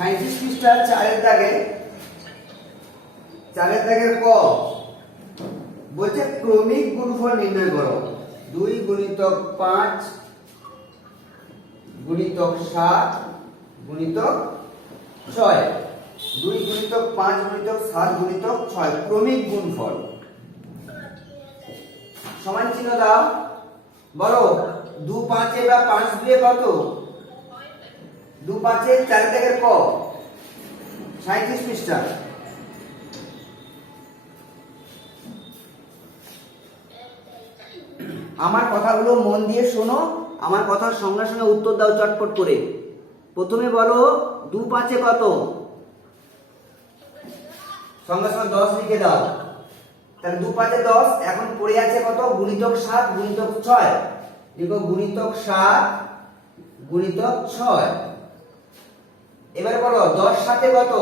37 পৃষ্ঠার 4 দাগের ক বলছে ক্রমিক গুণফল নির্ণয় করো। 2 গুণিতক 5 গুণিতক 7 গুণিতক 6, 2 গুণিতক 5 গুণিতক 7 গুণিতক 6 ক্রমিক গুণফল সমান চিহ্ন দাও। বলো 2 5 বা 5 2 কত? 2 5 4 দাগের ক 37 পৃষ্ঠা। আমার কথাগুলো মন দিয়ে শোনো, আমার কথার সঙ্গে সঙ্গে উত্তর দাও চটপট করে। প্রথমে বলো 2 5 কত? সঙ্গে সঙ্গে 10 লিখে দাও। তাহলে 2 5 10, এখন পড়ে আছে কত? গুণিতক 7 গুণিতক 6, লিখো গুণিতক 7 গুণিতক 6। এবারে বলো 10 7 কত?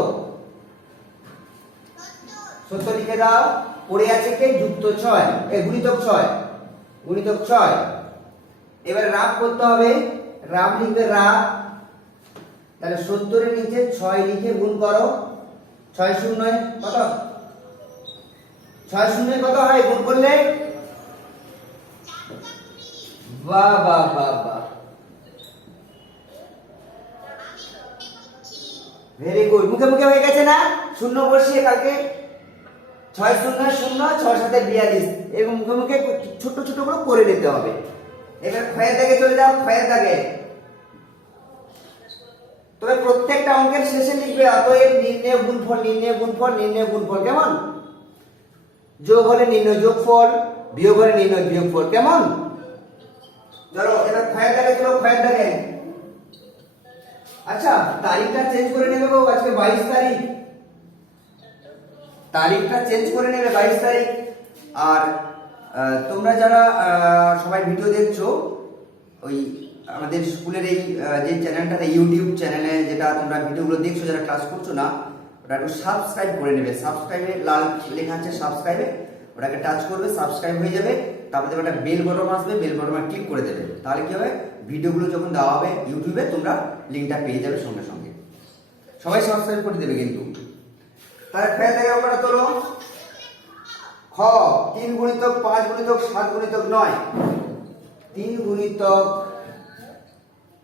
70 লিখে দাও। পড়ে আছে কে? যুক্ত 6, গুণিতক 6 গুণিতক 6। এবারে রাব করতে হবে, রাব লিখবে রাব। তাহলে 70 এর নিচে 6 লিখে গুণ করো। 6 0 কত? 6 0 কত হয় গুণ করলে? বাহ বাহ বাহ বাহ, ভেরি গুড। মুখে মুখে হয়ে গেছে না? শূন্য বসিয়ে কালকে 6 0 0 6 7 42 এবং মুখে মুখে ছোট ছোট করে করে নিতে হবে। এবার ক্ষয়ের দাগে চলে যাও, ক্ষয়ের দাগে। তবে প্রত্যেকটা অঙ্কের শেষে লিখবে অতএব নির্ণয় গুণফল, নির্ণয় গুণফল, নির্ণয় গুণফল। কেমন? যোগ হলে নির্ণয় যোগফল, বিয়োগ হলে নির্ণয় বিয়োগফল। কেমন? চলো এবার ক্ষয়ের দাগে চলো, ক্ষয়ের দাগে। আচ্ছা, তারিখটা চেঞ্জ করে নেবে গো, আজকে 22 তারিখ। তারিখটা চেঞ্জ করে নেবে 22 তারিখ। আর তোমরা যারা সবাই ভিডিও দেখছো, ওই আমাদের স্কুলের এই যে চ্যানেলটাতে, ইউটিউব চ্যানেলে যেটা তোমরা ভিডিওগুলো দেখছো, যারা ক্লাস করছো না, ওটা একটু সাবস্ক্রাইব করে নেবে। সাবস্ক্রাইবে লাল লেখা আছে সাবস্ক্রাইবে, ওটাকে টাচ করবে, সাবস্ক্রাইব হয়ে যাবে। তারপরে একটা বেল বটন আসবে, বেল বটনে ক্লিক করে দেবে। তাহলে কি হবে? ভিডিওগুলো যখন দেওয়া হবে ইউটিউবে, তোমরা লিঙ্কটা পেয়ে যাবে সঙ্গে সঙ্গে। সবাই সাবস্ক্রাইব করে দেবে কিন্তু। তাহলে ফের থেকে আমরা তোলো। খ 3 গুণিতক 5 গুণিতক 7 গুণিতক 9, 3 গুণিতক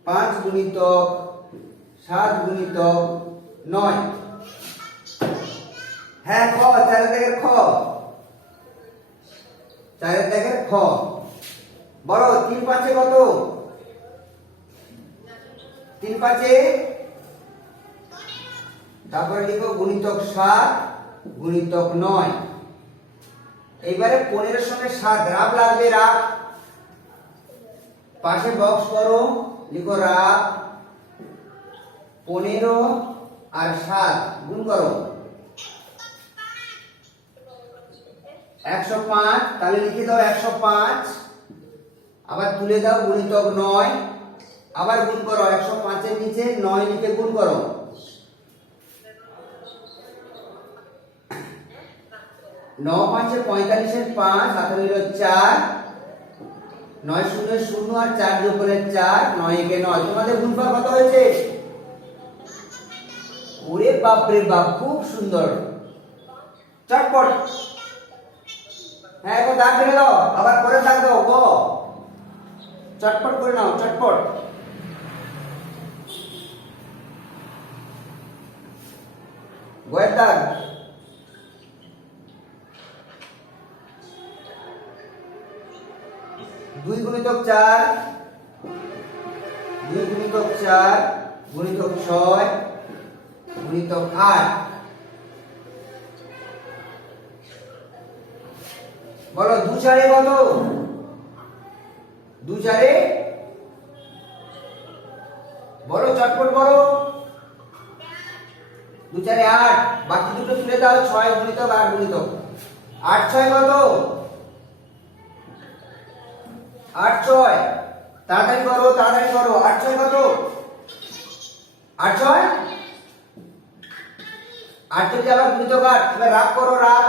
5 গুণিতক 7 গুণিতক 9। হ্যাঁ, খ 4 দাগের খ, 4 দাগের খ। বলো 3 5 কত? 3 5, তারপরে লিখো গুণিতক 7 গুণিতক 9। এইবারে 15 এর সঙ্গে 7 রাব লাগবে, রাব। পাশে বক্স করো, লিখো রাব। 15 আর 7 গুণ করো 105। তাহলে লিখে দাও 105। আবার তুলে দাও গুণিতক 9, আবার গুণ করো 105 এর নিচে 9 লিখে গুণ করো। 9 5 45 এর 5, হাতে নিল 4, 9 0 0 আর 4 যোগ করলে 4, 9 একে 9। তোমাদের গুণফল কত হয়েছে? ওরে বাপ রে বাপ, খুব সুন্দর, চটপট। হ্যাঁ, এখন দাগ ফেলে দাও, আবার পরে দাগ দাও গো, চটপট করে নাও, চটপট। গোয়ের দাগ। 2 গুণিতক 4, 2 গুণিতক 4 গুণিতক 6 গুণিতক 8। বলো 2 4 কত? 2 4, বলো চটপট বলো। 2 4 8, বাকি দুটো তুলে দাও। 6 গুণিতক 8 গুণিতক 8 6 কত? 8 6, তাড়াতাড়ি করো, তাড়াতাড়ি করো। 8 6 কত? 8 6 48, আবার গুণিতক 8। এবার রাব করো, রাব।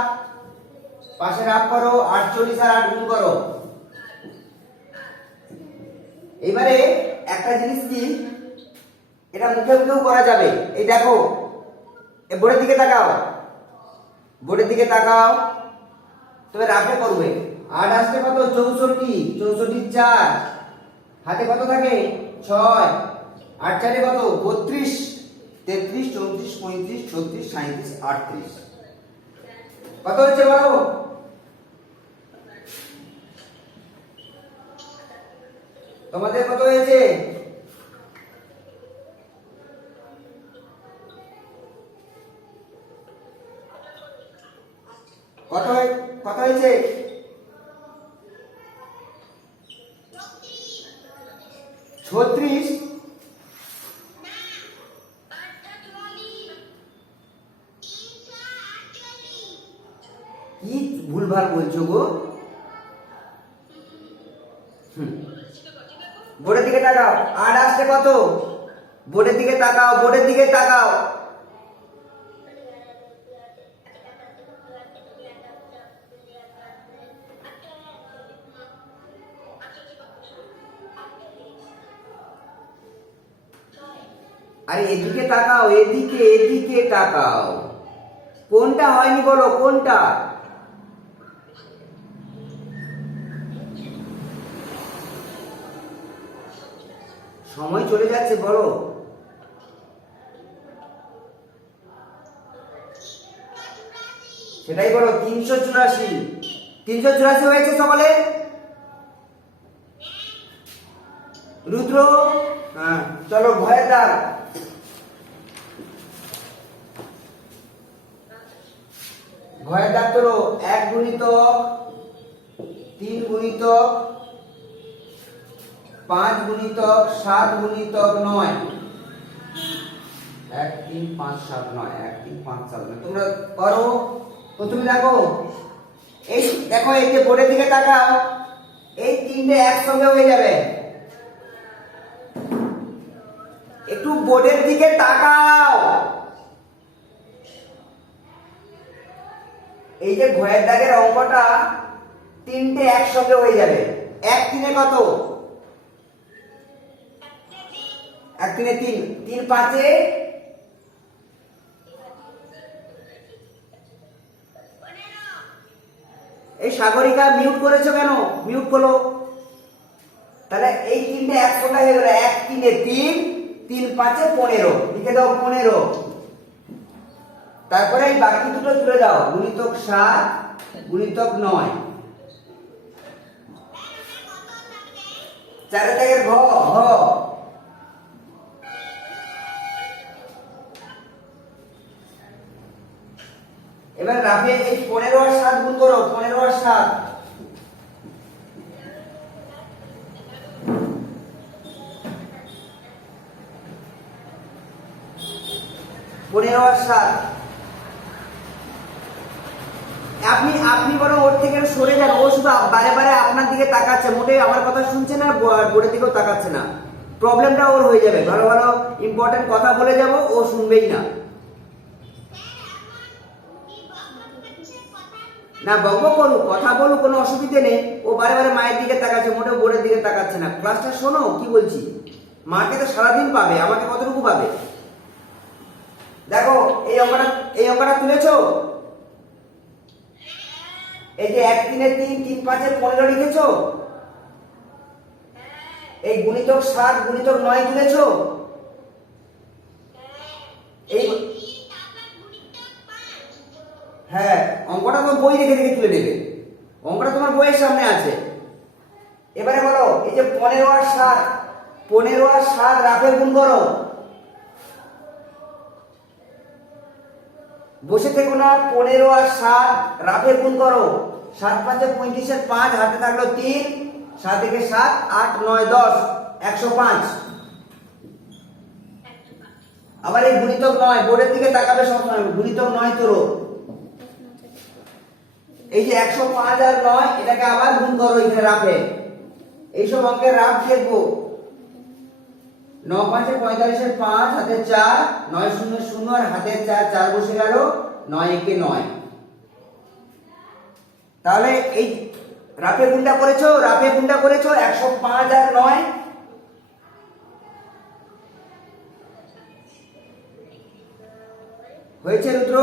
পাশে রাব করো, 48 আর 8 গুণ করো। এবারে একটা জিনিস কি, এটা মুখে মুখেও করা যাবে। এই দেখো, এই বোর্ডের দিকে তাকাও, বোর্ডের দিকে তাকাও, তবে রাফে করবে। 8 আসতে কত? 64, 64 4, হাতে কত থাকে? 6, 8 4 কত? 32, 33, 34, 35, 36, 37, 38। কত হচ্ছে বলো? তোমাদের কত হয়েছে? কত হয়েছে? 36। কি ভুলভাল বলছো গো? বোর্ডের দিকে তাকাও। 8 আসতে কত? বোর্ডের দিকে তাকাও, বোর্ডের দিকে তাকাও। আরে এদিকে তাকাও, এদিকে এদিকে তাকাও। কোনটা হয়নি বলো, কোনটা? সময় চলে যাচ্ছে, বলো। সেটাই বলো। 384। 384 হয়েছে সকলে? রুদ্র, হ্যাঁ চলো ভয়ের দাগ। ঘয়ের দাগ তোলো। 1 গুণিতক 3 গুণিতক 5 গুণিতক 7 গুণিতক 9। 1 3 5 7 9, 1 3 5 7 9। তোমরা করো। প্রথমে দেখো, এই দেখো, এই যে বোর্ডের দিকে তাকাও, এই তিনটে একসঙ্গে হয়ে যাবে। একটু বোর্ডের দিকে তাকাও। এই যে ঘয়ের দাগের অঙ্কটা তিনটে একসঙ্গে হয়ে যাবে। 1 3 কত? 1 3 3, 3 5 এই সাগরিকা মিউট করেছো কেন? মিউট করো। তাহলে এই তিনটে একসঙ্গে হয়ে গেল। 1 3 3, 3 5 15, লিখে দাও 15। তারপরে এই বাকি দুটো তুলে দাও। গুণিতক 7 গুণিতক 9। 4 দাগের ঘ ঘ। এবার রাফে এই 15 আর 7 গুণ করো। 15 আর 7, 15 আর 7। আপনি বরং ওর থেকে সরে যান। ও শুধু বারে বারে আপনার দিকে তাকাচ্ছে, মোটেই আমার কথা শুনছে না, বোর্ডের দিকেও তাকাচ্ছে না। প্রবলেমটা ওর হয়ে যাবে। ভালো ভালো ইম্পর্টেন্ট কথা বলে যাব, ও শুনবেই না। না বকবক করুক, কথা বলুক, কোনো অসুবিধে নেই। ও বারে বারে মায়ের দিকে তাকাচ্ছে, মোটেও বোর্ডের দিকে তাকাচ্ছে না। ক্লাসটা শোনো কি বলছি। মাকে তো সারাদিন পাবে, আমাকে কতটুকু পাবে? দেখো, এই অঙ্কটা তুলেছো? এই যে 1 3 3, 3 5 15 লিখেছো? এই গুণিতক 7 গুণিতক 9 তুলেছো? এই হ্যাঁ, অঙ্কটা তো বই রেখে রেখে তুলে নেবে। অঙ্কটা তোমার বইয়ের সামনে আছে। এবারে বলো, এই যে 15 আর 7, 15 আর 7 রাফে গুণ করো। বসে থেকো না। 15 আর 7 রাফে গুণ করো। 7 5 35 এর 5, হাতে থাকলো 3, 7 থেকে 7 8 9 10, 105। আবার এই গুণিতক 9, বোর্ডের দিকে তাকাবে সবসময়। গুণিতক 9 তোরো। এই যে 105 আর 9, এটাকে আবার গুণ করো এখানে রাফে। এইসব অঙ্কের রাফ দেখবো। 9 5 45 এর 5, হাতে 4, 9 0 0 আর হাতে 4, 4 বসে গেল। 9 1 9। তাহলে এই রাফে গুণটা করেছো? রাফে গুণটা করেছো 105 আর 9। হয়েছে রুদ্র?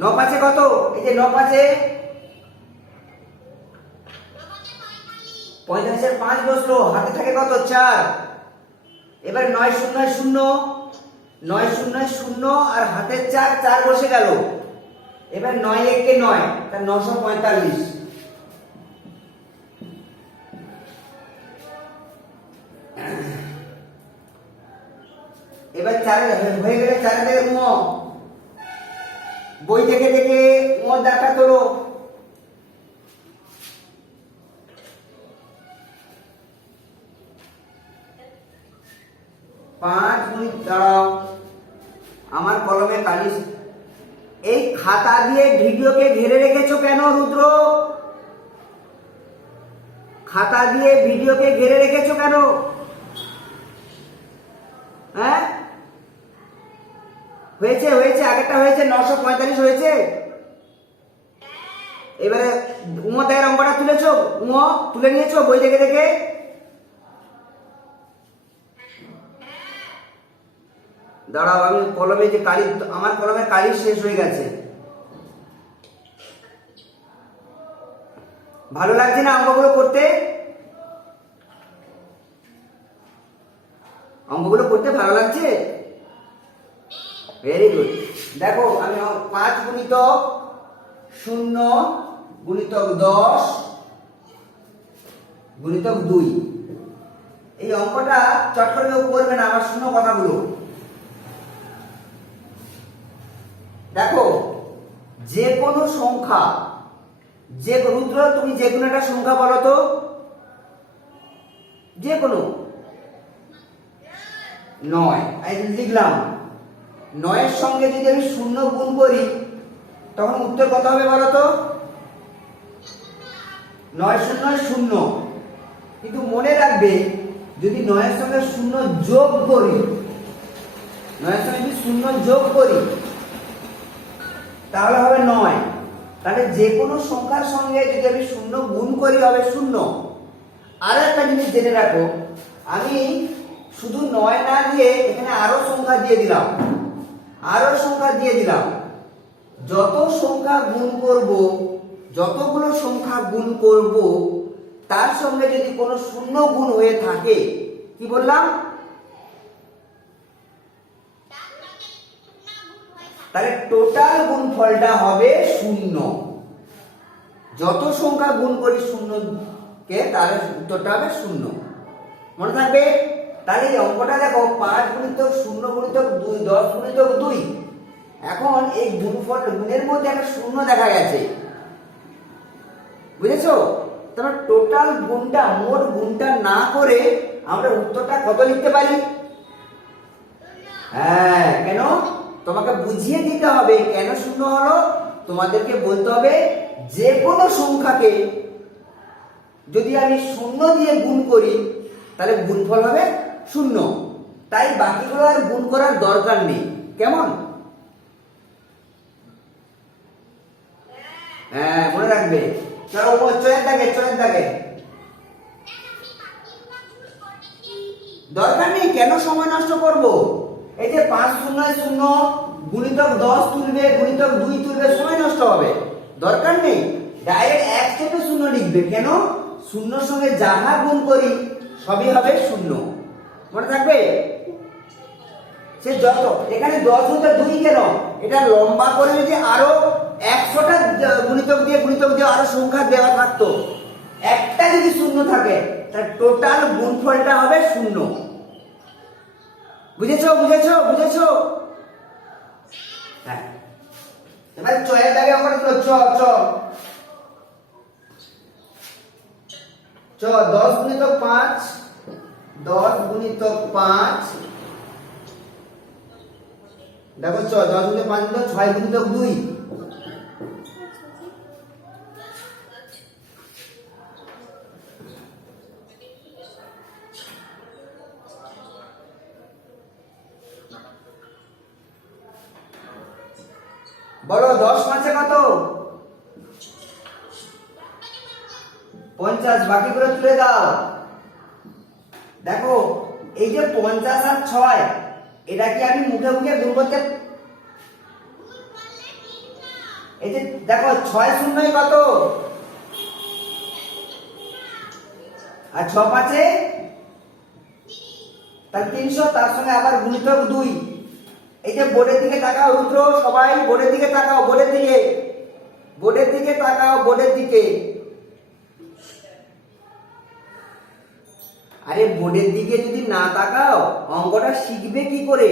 ন পাঁচে কত? এই যে ন পাঁচে 45-এর 5 বসলো, হাতে থাকে কত? 4। এবার 9 0 0, 9 0 0 আর হাতে 4, 4 বসে গেল। এবার 9 1 কে 9, তার 945। এবার 4 হয়ে গেলে 4 থেকে বই থেকে দেখে দাগটা তোলো। 5 গুণিত, দাঁড়াও, আমার কলমে কালি। এই খাতা দিয়ে ভিডিওকে ঘিরে রেখেছো কেন রুদ্র? খাতা দিয়ে ভিডিওকে ঘিরে রেখেছো কেন? হ্যাঁ, হয়েছে হয়েছে, আগেরটা হয়েছে, 945 হয়েছে। এবারে দেখার অঙ্কটা তুলেছো? তুলে নিয়েছো বই দেখে দেখে? দাঁড়াও, আমি কলমে যে কালি, আমার কলমে কালি শেষ হয়ে গেছে। ভালো লাগছে না অঙ্কগুলো করতে? অঙ্কগুলো করতে ভালো লাগছে? Very good. দেখো, আমি 5 গুণিতক 0 গুণিতক 10 গুণিতক 2, এই অঙ্কটা চট করে কেউ করবে না, আমার শুনো কথাগুলো। দেখো, যে কোনো সংখ্যা, যে রুদ্র তুমি যে কোনো একটা সংখ্যা বলো তো, যে কোনো। 9 লিখলাম, 9 এর সঙ্গে যদি আমি 0 গুণ করি তখন উত্তর কত হবে বলো তো? 9 0 0। কিন্তু মনে রাখবে, যদি 9 এর সঙ্গে 0 যোগ করি, 9 এর সঙ্গে যদি 0 যোগ করি তাহলে হবে 9। তাহলে যে কোনো সংখ্যার সঙ্গে যদি আমি 0 গুণ করি হবে 0। আর একটা জিনিস জেনে রাখো, আমি শুধু 9 না দিয়ে এখানে আরো সংখ্যা দিয়ে দিলাম, আরো সংখ্যা দিয়ে দিলাম। যত সংখ্যা গুণ করব, যতগুলো সংখ্যা গুণ করব, তার সঙ্গে যদি কোনো 0 গুণ হয়ে থাকে, কি বললাম? তাহলে টোটাল গুণফলটা হবে 0। যত সংখ্যা গুণ করি 0 কে, তাহলে উত্তরটা হবে 0। মনে থাকবে? তাহলে এই অঙ্কটা দেখো, 5 গুণিতক 0 গুণিতক 2, 10 গুণিতক 2। এখন এই গুণফল, গুণের মধ্যে একটা 0 দেখা গেছে, বুঝেছো? তাহলে টোটাল গুণটা, মোট গুণটা না করে আমরা উত্তরটা কত লিখতে পারি? হ্যাঁ, কেন? তোমাকে বুঝিয়ে দিতে হবে কেন 0 হলো। তোমাদেরকে বলতে হবে যে কোনো সংখ্যাকে যদি আমি 0 দিয়ে গুণ করি তাহলে গুণফল হবে 0। তাই বাকিগুলো আর গুণ করার দরকার নেই। কেমন? হ্যাঁ, মনে রাখবে। চলো, চয়ের দাগে দরকার নেই, কেন সময় নষ্ট করব? এই যে 5 0 0 গুণিতক 10 তুলবে, গুণিতক 2 তুলবে, সময় নষ্ট হবে, দরকার নেই। ডাইরেক্ট এক স্টেপে 0 লিখবে। কেন? 0 সঙ্গে যাহা গুণ করি সবই হবে 0। মনে থাকবে? সে যত, এখানে 10 হতে 2 কেন? এটা লম্বা করে যদি আরো 100টা গুণিতক দিয়ে আরো সংখ্যা দেওয়া থাকতো, একটা যদি 0 থাকে তাহলে টোটাল গুণফলটা হবে 0। বুঝেছো? হ্যাঁ, এবার চয়ের দাগে আমরা চ 10 গুণিতক 5, 10 গুণিতক 5, দেখো 10 গুণিতক 5 গুণিতক 6 গুণিতক 2। বলো 10 5 কত? 50। বাকিগুলো তুলে দাও। দেখো এই যে 50 আর 6, এটা কি আমি মুখে মুখে গুণ করতে, এই যে দেখো 6 শূন্যই কত, আর 6 5 তাহলে 300, তার সঙ্গে আবার গুণিতক 2। এই যে বোর্ডের দিকে তাকাও রুদ্র, সবাই বোর্ডের দিকে তাকাও, বোর্ডের দিকে, বোর্ডের দিকে তাকাও, বোর্ডের দিকে। আরে বোর্ডের দিকে যদি না তাকাও অঙ্কটা শিখবে কি করে?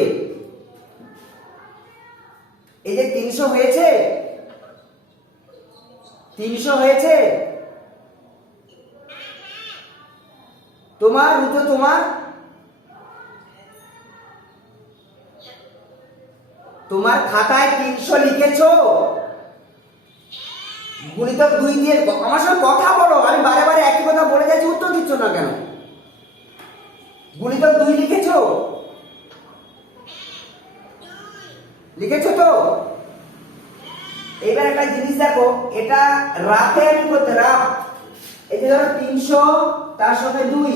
এই যে 300 হয়েছে, 300 হয়েছে তোমার রুদ্র, তোমার তোমার খাতায় 300 লিখেছো, গুণিতক 2 দিয়ে। আমার সঙ্গে কথা বলো, আমি বারে বারে একই কথা বলে যাচ্ছি, উত্তর দিচ্ছ না কেন? গুণিতক 2 লিখেছো, লিখেছো তো? এবার একটা জিনিস দেখো, এটা রাফে আমি করতে, রাফ, এই যে ধরো 300 তার সঙ্গে 2,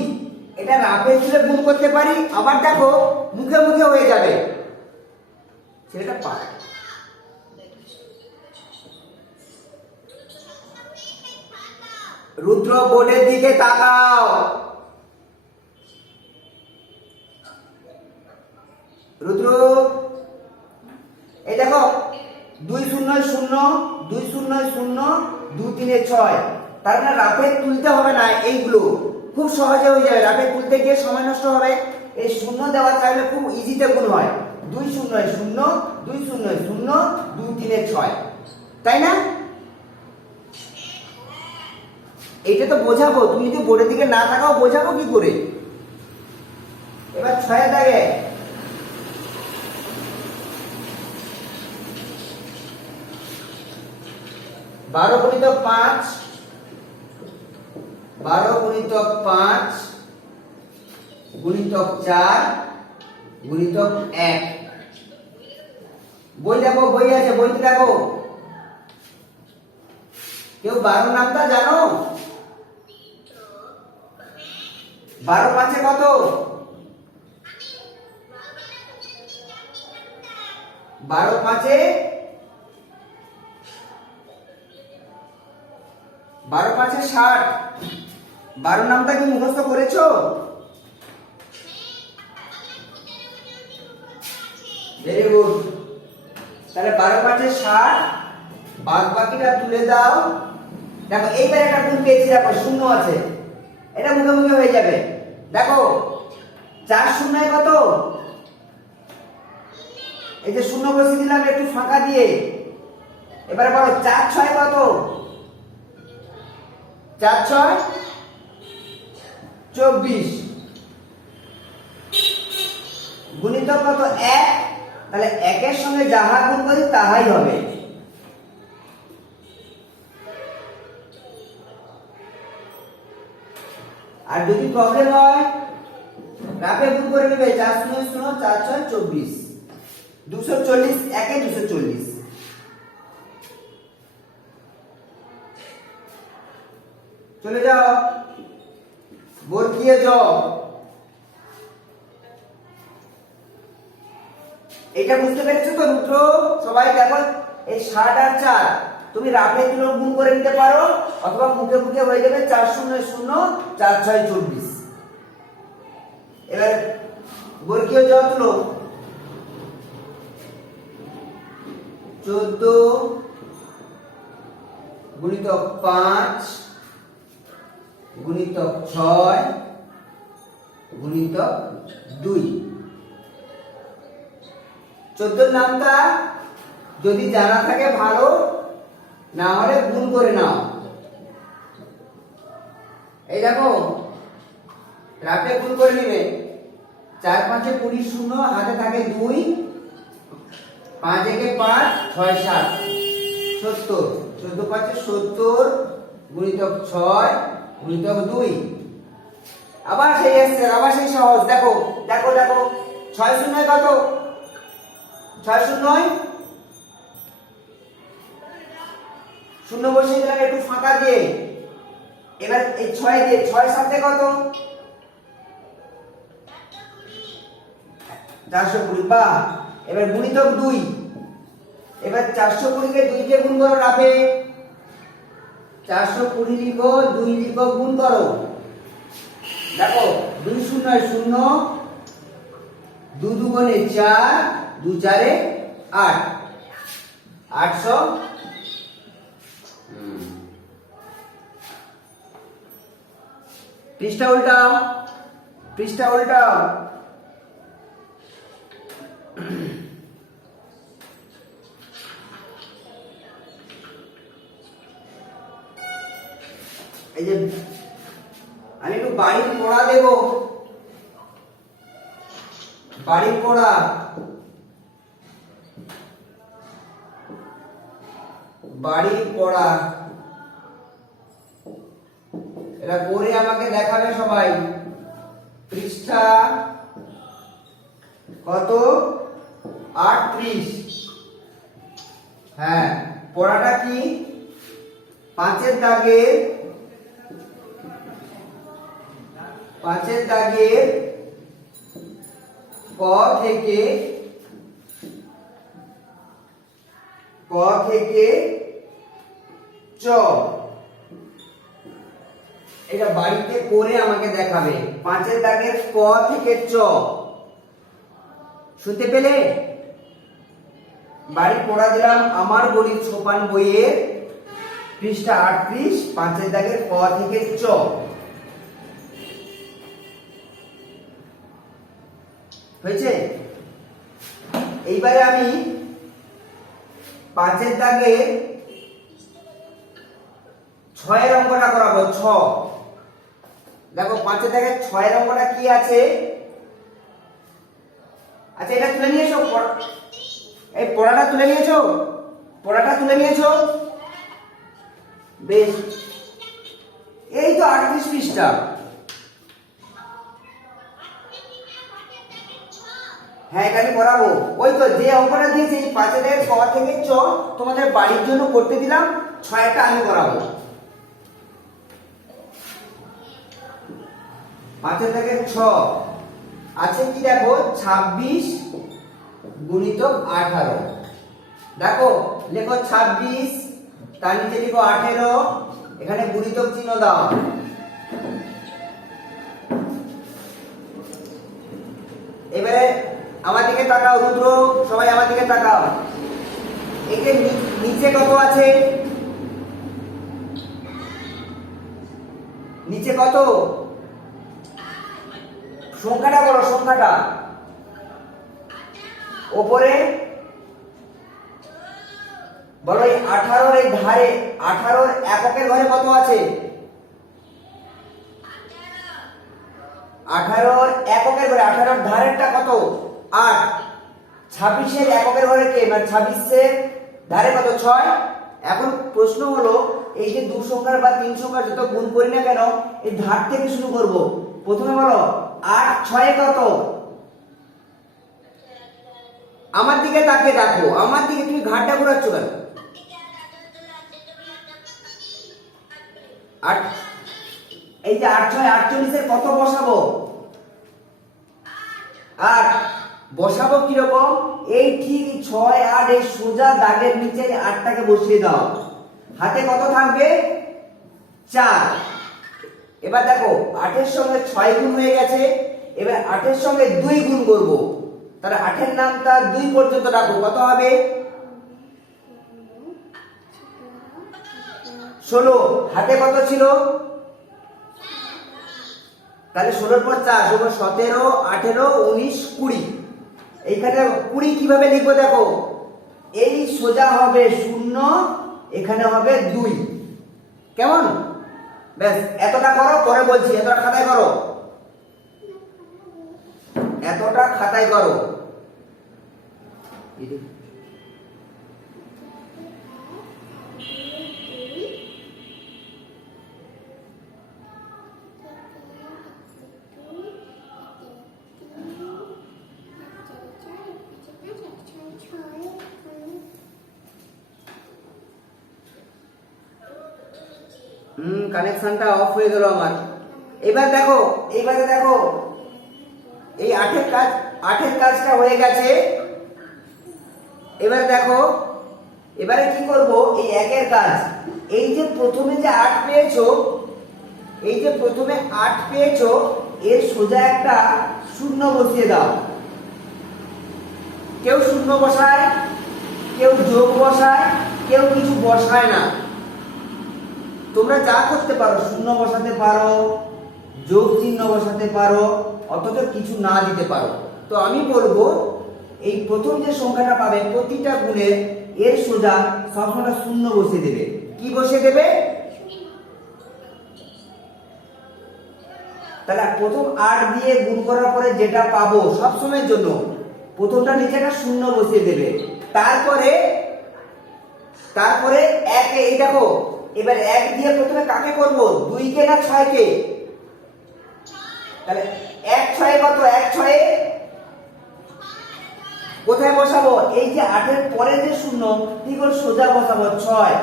এটা রাফে তুলে গুণ করতে পারি, আবার দেখো মুখে মুখে হয়ে যাবে, সেটা পারে। রুদ্র বোর্ডের দিকে তাকাও, রুদ্র এই দেখো 2 0 0 2 0 0 2 3 6, তার মানে রাফে তুলতে হবে না, এইগুলো খুব সহজে হয়ে যাবে। রাফে তুলতে গিয়ে সময় নষ্ট হবে, এই শূন্য দেওয়া চাইলে খুব ইজিতে গুণ হয়। 2 0 0 2 0 0 2 3 6, তাই না? এইটা তো বোঝাবো, তুমি যদি বোর্ডের দিকে না তাকাও বোঝাবো কি করে? এবার 6 দাগে, বারো গুণিতক 5, 12 গুণিতক 5 গুণিতক 4 গুণিতক 1। বই দেখো, বই আছে, বইতে দেখো। কেউ 12 নামটা জানো? 12 5 কত? 12 5 12 5 60। 12 নামটা কি মুখস্থ করেছো? Very good. তাহলে 12 5 60, বাদ বাকিটা তুলে দাও। দেখো এইবার একটা গুণ পেয়েছি, দেখো শূন্য আছে, এটা মুখে মুখে হয়ে যাবে। দেখো 4 শূন্যে কত? এই যে শূন্য বসিয়ে দিলাম একটু ফাঁকা দিয়ে। এবারে বলো 4 6 কত? 4 6 24, গুণিতক কত? 1। তাহলে 1 এর সঙ্গে যাহা গুণ করি তাহাই হবে। আর যদি প্রবলেম হয় রাফে গুণ করে নেবে, 4 0 0 4 6 24, 240, 1 এ 240। চলে যাও বর্গীয় জ, এটা বুঝতে পেরেছো তো রুদ্র? সবাই দেখো এই 60 আর 4 তুমি রাফে তুলে গুণ করে নিতে পারো, অথবা মুখে মুখে হয়ে যাবে 4 0 0 4 6 24। এবার বর্গীয় জ তুলো, 14 গুণিতক 5 গুণিতক 6 গুণিতক 2। 14 নামটা যদি জানা থাকে ভালো, না হলে গুণ করে নাও। এই দেখো রাফে গুণ করে নিবে, 4 5 20 0, হাতে থাকে 2, 5 1 5 6 7 70, 14 5 70 গুণিতক 6 গুণিতক 2। আবার সেই আসছে, আবার সেই সহজ। দেখো দেখো দেখো 6 0 কত? 6 0 শূন্য বসিয়ে দিলাম একটু ফাঁকা দিয়ে। এবার এই 6 দিয়ে 6 7 কত? 420, বাহ। এবার গুণিতক 2, এবার 420 কে 2 কে গুণ করো রাফে, 420 লিখো, 2 লিখো, গুণ করো। দেখো 2 0 0, 2 দুগুণে 4, 2 4 8, 800। পৃষ্ঠা উল্টাও, পৃষ্ঠা উল্টাও। এই যে আমি একটু বাড়ির পড়া দেব, বাড়ির পড়া, বাড়ির পড়া এটা করে আমাকে দেখাবে সবাই। পৃষ্ঠা কত? 38। হ্যাঁ, পড়াটা কি? 5-এর দাগের, 5-এর দাগের ক থেকে চ, এটা বাড়িতে করে আমাকে দেখাবে। 5-এর দাগের ক থেকে চ, শুনতে পেলে? বাড়ি পড়া দিলাম আমার গণিত সোপান বইয়ের পৃষ্ঠা 38, 5-এর দাগের ক থেকে চ। হয়েছে? এইবারে আমি 5-এর দাগে 6-এর অঙ্কটা করাবো। 6, দেখো 5-এর দাগে 6-এর অঙ্কটা কি আছে? আচ্ছা, এটা তুলে নিয়েছো? এই পড়াটা তুলে নিয়েছো? পড়াটা তুলে নিয়েছো? বেশ, এই তো 38 পৃষ্ঠা। হ্যাঁ, এখানে করাবো। ওই তো যে অঙ্কটা দিয়েছে 5-এর দাগের ক থেকে চ, তোমাদের বাড়ির জন্য করতে দিলাম। 6-এরটা আমি করাবো। 5-এর দাগের ছ আছে কি? দেখো 26 গুণিতক 18। দেখো লেখো 26, তার নিচে লিখো 18, এখানে গুণিতক চিহ্ন দাও। এবারে আমার দিকে তাকাও রুদ্র, সবাই আমার দিকে তাকাও। এই যে নিচে কত আছে? নিচে কত? সংখ্যাটা বলো, সংখ্যাটা। ওপরে বলো, এই 18-র এই ধারে, 18-র এককের ঘরে কত আছে? 18-র এককের ঘরে 18-র ধারেরটা কত? 8। 26-এর এককের ঘরে কে? মানে 26-এর ধারে কত? 6। এখন প্রশ্ন হলো, এই যে 2 সংখ্যার বা 3 সংখ্যার যত গুণ করি না কেন, এই ধার থেকে শুরু করব। প্রথমে বলো 8 6 কত? আমার দিকে তাকিয়ে দেখো, আমার দিকে। তুমি ঘাটটা ঘোরাচ্ছ কেন? 8, এই যে 8 6 48-এর কত বসাবো? 8 বসাবো কিরকম? এই ঠিক 6 8 এই সোজা দাগের নিচে 8টাকে বসিয়ে দাও। হাতে কত থাকবে? 4। এবার দেখো 8-এর সঙ্গে 6 গুণ হয়ে গেছে, এবার 8-এর সঙ্গে 2 গুণ করব। তাহলে 8-এর নামটা 2 পর্যন্ত রাখো। কত হবে? 16। হাতে কত ছিল? তাহলে 16-র পর 4, 17 18 19 20। এইখানে 20 কিভাবে লিখবো? দেখো এই সোজা হবে 0, এখানে হবে 2। কেমন? ব্যাস, এতটা করো, পরে বলছি। এতটা খাতায় করো, এতটা খাতায় করো। কানেকশনটা অফ হয়ে গেল আমার। এবার দেখো, এইবারে দেখো এই 8-এর কাজ 8 কাজটা হয়ে গেছে। এবার দেখো, এবারে কি করব, এই 1 এর কাজ, এই যে প্রথমে যে 8 পেয়েছো, এই যে প্রথমে 8 পেয়েছো, এর সোজা একটা শূন্য বসিয়ে দাও। কেউ শূন্য বসায়, কেউ যোগ বসায়, কেউ কিছু বসায় না। তোমরা যা করতে পারো, শূন্য বসাতে পারো, যোগ চিহ্ন বসাতে পারো, অথচ কিছু না দিতে পারো। তো আমি বলবো এই প্রথম যে সংখ্যাটা পাবে প্রতিটা গুণের এর সোজা সবসময় শূন্য বসিয়ে দেবে। কি বসিয়ে দেবে? তাহলে প্রথম 8 দিয়ে গুণ করার পরে যেটা পাবো সবসময়ের জন্য প্রথমটা নিচে একটা শূন্য বসিয়ে দেবে। তারপরে 1 এই দেখো, এবার 1 দিয়ে প্রথমে কাকে করব, 2 কে না 6 কে? তাহলে 1 6 কত? 1 6 কোথায় বসাবো? এই যে 8 এর পরে যে শূন্য, ঠিক ওর সোজা বসাবো 6।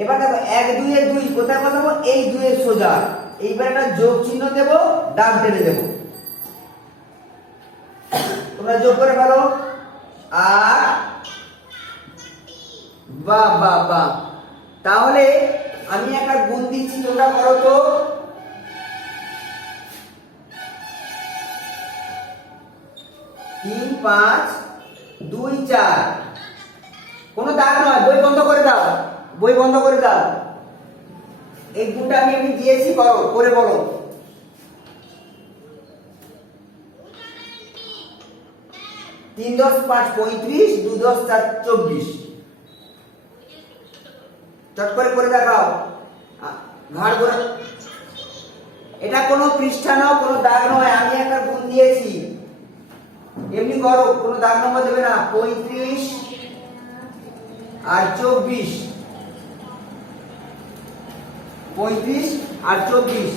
এবার দেখো 1 2 এ 2 কোথায় বসাবো? এই 2 এর সোজা। এইবার একটা যোগ চিহ্ন দেব, দাগ টেনে দেব। তোমরা যোগ করে ফেলো। আর বাহ বাহ বাহ, তাহলে আমি একটা গুণ দিচ্ছি, তোমরা করো তো। 3 5 2 4, কোনো দাগ নয়, বই বন্ধ করে দাও, বই বন্ধ করে দাও। এই গুণটা আমি দিয়েছি, করো, করে বলো। 3 10 5 35, 2 10 4 24। চট করে দেখাও, ঘাড় করে। এটা কোনো পৃষ্ঠা নয়, কোনো দাগ নয়, আমি একটা গুণ দিয়েছি, এমনি করো, কোনো দাগ নম্বর দেবে না। 35 আর 24, 35 আর 24।